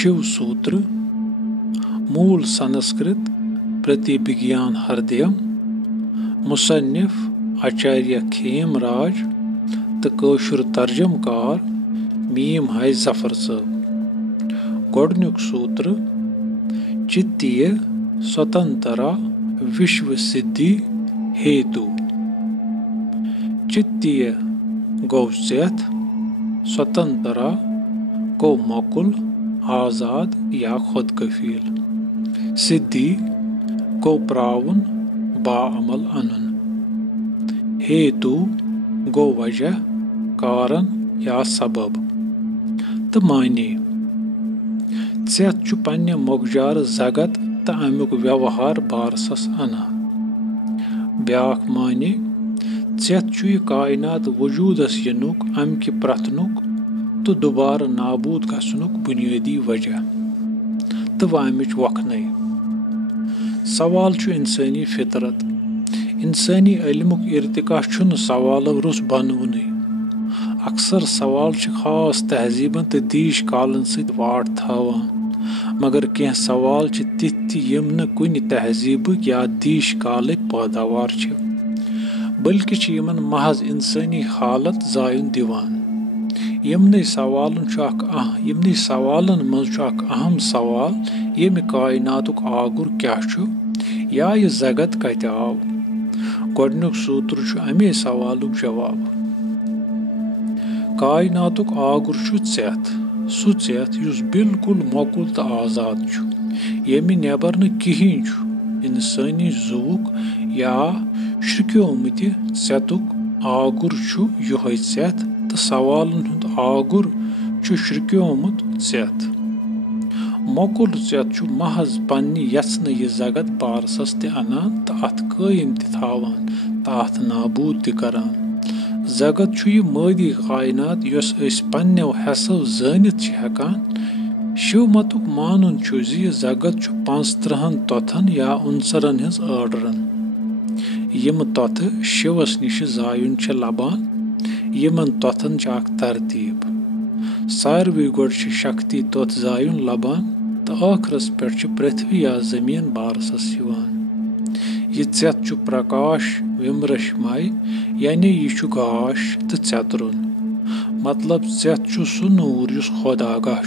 शिव सूत्र, मूल संस्कृत प्रतिविज्ञान हृदयम, मुसन्निफ आचार्य खेम राज तो कौशुर तर्जमकार मीम हाय जफर साहब। गोडनुक सूत्र चित्तीय स्वतंत्रा विश्व सिद्धि हेतु। चित्तीय गो सेहत, स्वतंत्रा गो मकुल आज़ाद या खुद कफील, सिद्धि गो प्रावन बाअमल अनन, हेतु गो वजह कारण या सबब। तो माने ेत पन्ने मोकजार जगत तो अमुक व्यवहार बारसस अना। ब्याख माने ेत यह कायनात वजूदस यनुक अमि प्रथनुक तो दोबारा नाबूद गसनुक बुनियादी वजह तो अमिच वखन। सवाल इंसानी फितरत, इंसानी इल्मुक इर्तिका सवालों रुस बनवन। अक्सर सवाल खास तहजीबन तो दीश कालन सत वाट थावान, मगर कह सवाल तिथ यम न कुन तहजीबक या दीश काल पैदावार, बल्कि यमन महज इंसानी हालत जायन दिवान। यमन सवालन मज अहम सवाल यम कायनातुक आगुर क्या या यह जगत कत आव। गोडनुक सूत्र अमे सवालुक जवाब। कायनातुक आगुर ेत, सु ेत युस बिल्कुल मकुल तो आज़ाद यमि नेबर न कहीं इंसानी जुवुक या श्रिक्योमत ेतुक आगुर यह ेत तो सवालन हुंद आगुर श्रिक्योमुत ेत। मकुल ेत महज पन्ने यत्न यह जगत बारसस ते अनान तो अत कायम ते थावान तो अत नाबूद ते करान। जगत यह मादी कायनात यस पन्नेव हैसो जानित हेकान। शिवमतुक मानुन यह जगत 15 तोथन या उनसरन हिंस आर्डरन। यम तोथ शिवस निश जायुन लबान, यमन तोथन अख तरतीब। सारवी गोड शक्ति तोथ जायुन लबान तो आखरस पे पृथ्वी या जमीन बारसस यवान। यह ेत प्रकाश विमृशमय यानी यह गाश तो चतरुन, मतलब ेत सु नूर युस खुद आगाह।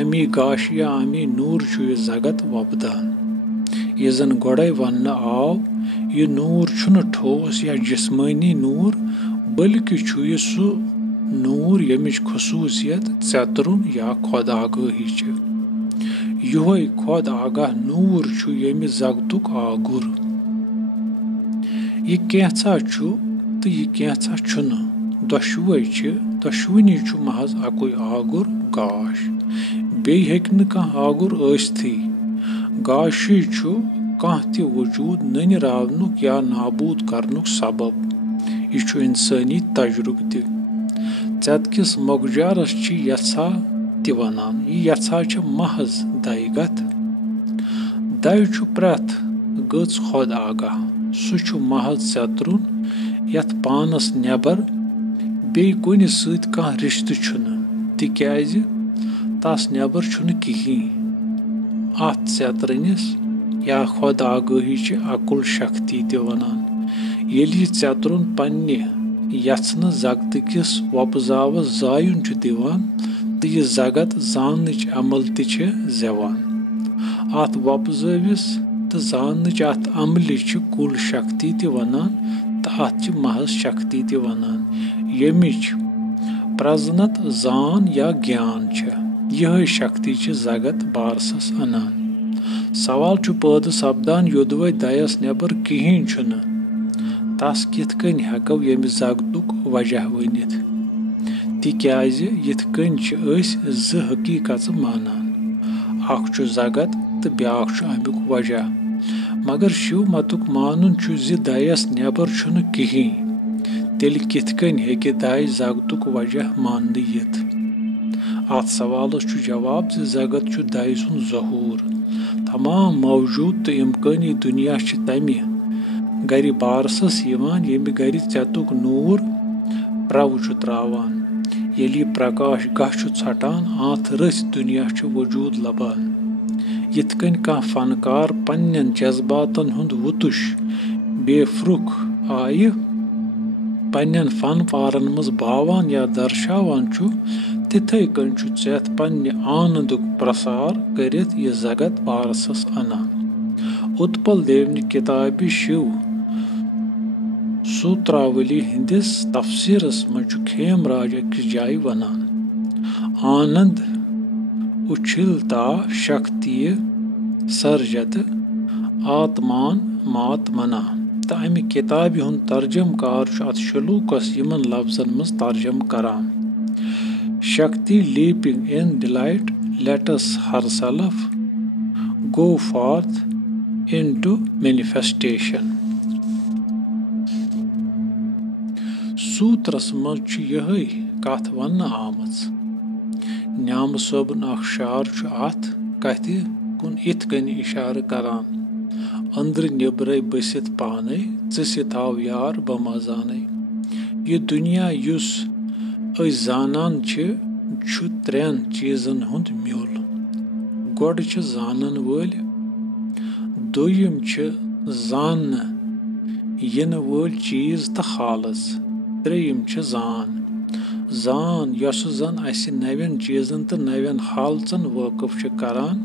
अमी गाश या अमी नूर यह जगत वपदान। यह जन गोड़े वन आव, यह नूर छुन ठोस या जिस्मानी नूर, बल्कि यह सु नूर यमिच खसूसियत चतरुन या खुद आगाही। यह खुद आगाह नूर यमि जगतुक आगुर। यह कैसा तो यह कैसा छुन, दोशवे दोशवनी महज अकुय आगुर गाश, बेय हेक न कह आगुर आस्थी। गाशी कह ते वजूद ननिरावनुक या नाबूद करनुक सबब। यह इंसानी तजुर्बे ते। ेत किस मोकजारस यथा ते वनान, यह यथा महज दयगत। दय प्रथ गच खुद आगाह, सु महज चतरुन यथ पानस नेबर बेय कुन सत कह रिश्त छुन, तिक्याज तस नेबर छुन कहीं। अत चतरनिस या खुद आगाही अकुल शक्ति ते वनान। येल यह चतरुन पन्ने यत्न जगत किस वपजावस जायुन दिवान तो यह जगत जानच अमल ते जेवान। अत वपजाविस तो जानच अत अमल कुल शक्ति ते वनान तो अत महज शक्ति ते वनान। यमिच प्रजनत जान या ज्ञान यह शक्ति जगत बारसस अनान। सवाल पैद सपदान योदवे दयस नेबर कहीं छुन, तस कित कन हेको यमि जगतुक वजह वनित, तिक्याज यिथ कन ज हकीकत मानान। अख जगत तो ब्याख अमुक वजह, मगर शिवमतुक मानुन जि दयस नेबर छुन कहीं, तेल कित कन हेके दय जगतुक वजह मान यिथ। अत सवालस जवाब जगत दय सुन ज़हूर। तमाम मौजूद तो इम्कानी दुनिया तमि गर बारसस यवान यमि गर ेतुक नूर प्रव त्रावान। ییٚلہِ یہِ پرکاش گاہ چھُ ژھٹان آنٛت رٔژھۍ دُنیا چھُ وجوٗد لبان یِتھ کٔنۍ کانٛہہ فنکار پننٮ۪ن جذباتن ہُنٛد وُتُش بے پھرُک آیہِ پننٮ۪ن فن پارن منٛز باوان یا درشاوان چھُ تِتھے کٔنۍ چھُ ژٮ۪تھ پننہِ آنندُک پرسار کٔرِتھ یہِ زگت پارسس انان اُتپل دیونہِ کِتابہِ شِو سوٗتراولی ہٕنٛدِس تفسیٖرس منٛز چھُ کھیم راج أکِس جایہِ ونان آنند اُچھلتا شکتیہِ سرجتہٕ آتمان ماتمنا تہٕ امہِ کِتابہِ ہُنٛد ترجم کار چھُ اتھ شلوٗکس یِمن لفظن منٛز ترجم کران Shakti leaping in delight lets herself go forth into manifestation سوٗترس منٛز چھُ یِہے کتھ وننہٕ آمٕژ نیامہٕ صٲبُن اکھ شعر چھُ اتھ کتھِ کُن یِتھ کٔنۍ اِشارٕ کران أنٛدرٕ نیٚبرَے بٔسِتھ پانے ژٕ سِتھاو یار بہٕ ما زانے یہِ دُنیا یُس أسۍ زانان چھُ ترٛٮ۪ن چیٖزن ہُنٛد میوٗل گۄڈٕ چھِ زانن وٲلۍ دوٚیِم چھِ زاننہٕ یِنہٕ وٲلۍ چیٖز تہٕ حالٕز ترٛیٚیِم چھِ زان یۄسہٕ زن اسہِ نوٮ۪ن چیٖزن تہٕ نوٮ۪ن حالژن وٲقف چھِ کران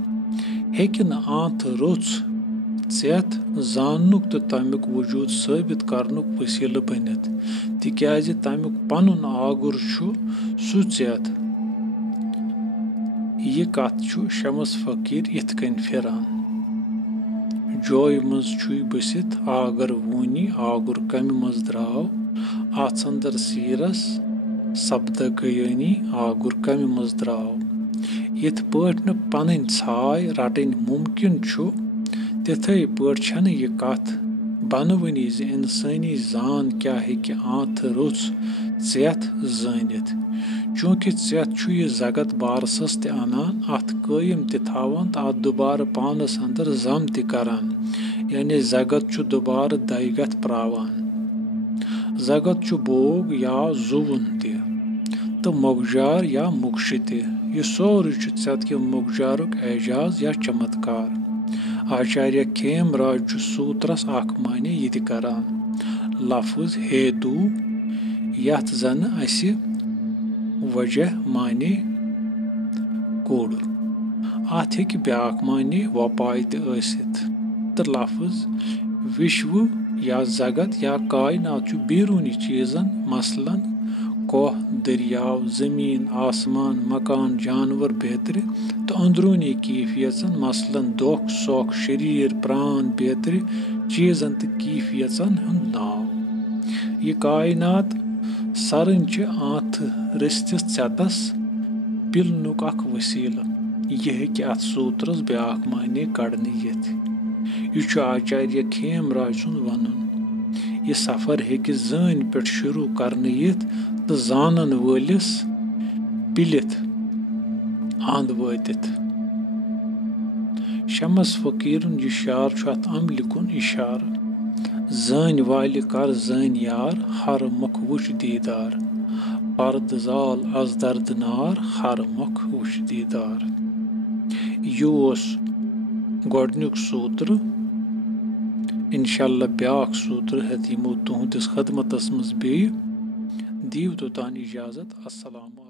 ہیٚکہِ نہٕ آنٛت روٚژھ ژٮ۪تھ زاننُک تہٕ تمیُک وجوٗد ثٲبت کرنُک وسیٖلہٕ بٔنِتھ تِکیازِ تمیُک پنُن آگُر چھُ سُہ ژٮ۪تھ یہِ کتھ چھُ شمس فقیٖر یِتھ کٔنۍ پھِران جویہِ منٛز چھُے بٔسِتھ آگر وونی آگُر کمہِ منٛز درٛاو آژھنٛدر سیٖرس سپدگٲنی آگُر کمہِ منٛز درٛاو یِتھ پٲٹھۍ نہٕ پنٕنۍ ژھاے رٹٕنۍ مُمکِن چھُ تِتھے پٲٹھۍ چھنہٕ یہِ کتھ بنوٕنی زِ اِنسٲنی زان کیاہ ہیٚکہِ آنٛتھ روٚژھ ژٮ۪تھ زٲنِتھ چوٗنٛکہِ ژٮ۪تھ چھُ یہِ زگت بارسس تہِ انان اتھ قٲیِم تہِ تھاوان تہٕ اتھ دُبارٕ پانس انٛدر ضم تہِ کران یعنی زگت چھُ دُبارٕ دَیگتھ پراوان زگت چھُ بوگ یا زُوُن تہِ تہٕ مۄگجار یا مُکشہِ تہِ یہِ سورُے چھُ ژٮ۪تہٕ کہِ مۄگجارُک اعجاز یا چمتکار آچاریہ کھیم راج چھُ سوٗترس اکھ معنے یہِ تہِ کران لفظ ہیتوٗ یتھ زنہٕ اسہِ وجہ معنے کوٚڑ اتھ ہیٚکہِ بیٛاکھ معنے وۄپاے تہِ ٲسِتھ تہٕ لفظ وشوٕ یا زگت یا کاینات چھُ بیروٗنی چیٖزن مثلاً کۄہ دٔریاو زمیٖن آسمان مکان جانور بیترِ تہٕ أنٛدروٗنی کیفیژن مثلاً دۄکھ سۄکھ شریٖر پرٛان بیترِ چیٖزن تہٕ کیفیژن ہُنٛد ناو یہِ کاینات سرٕنۍ چھِ آنٛتھٕ رٔستِس ژٮ۪تس پِلنُک اکھ وسیٖلہٕ یہِ ہیٚکہِ اتھ سوٗترس بیٛاکھ معنے کڑنہٕ یِتھ یہِ چھُ آچاریہ کھیم راج سُنٛد ونُن یہِ سفر ہیٚکہِ زٲنۍ پٮ۪ٹھ شروٗع کرنہٕ یِتھ تہٕ زانن وٲلِس پِلِتھ انٛد وٲتِتھ شمس فقیٖرُن یہِ شعر چھُ اتھ عملہِ کُن اِشارٕ زٲنۍ والہِ کر زٲنۍ یار ہر مۄکھ وٕچھ دیٖدار پردٕ زال از دردٕ نار ہر مۄکھ وٕچھ دیٖدار یہِ اوس گۄڈنیُک سوٗترٕ انشاء اللہ بیٛاکھ سوٗترٕ ہٮ۪تھ یِمو تُہنٛدِس خدمتس منٛز بیٚیہِ دِیِو توٚتام اِجازت السلام علیکُم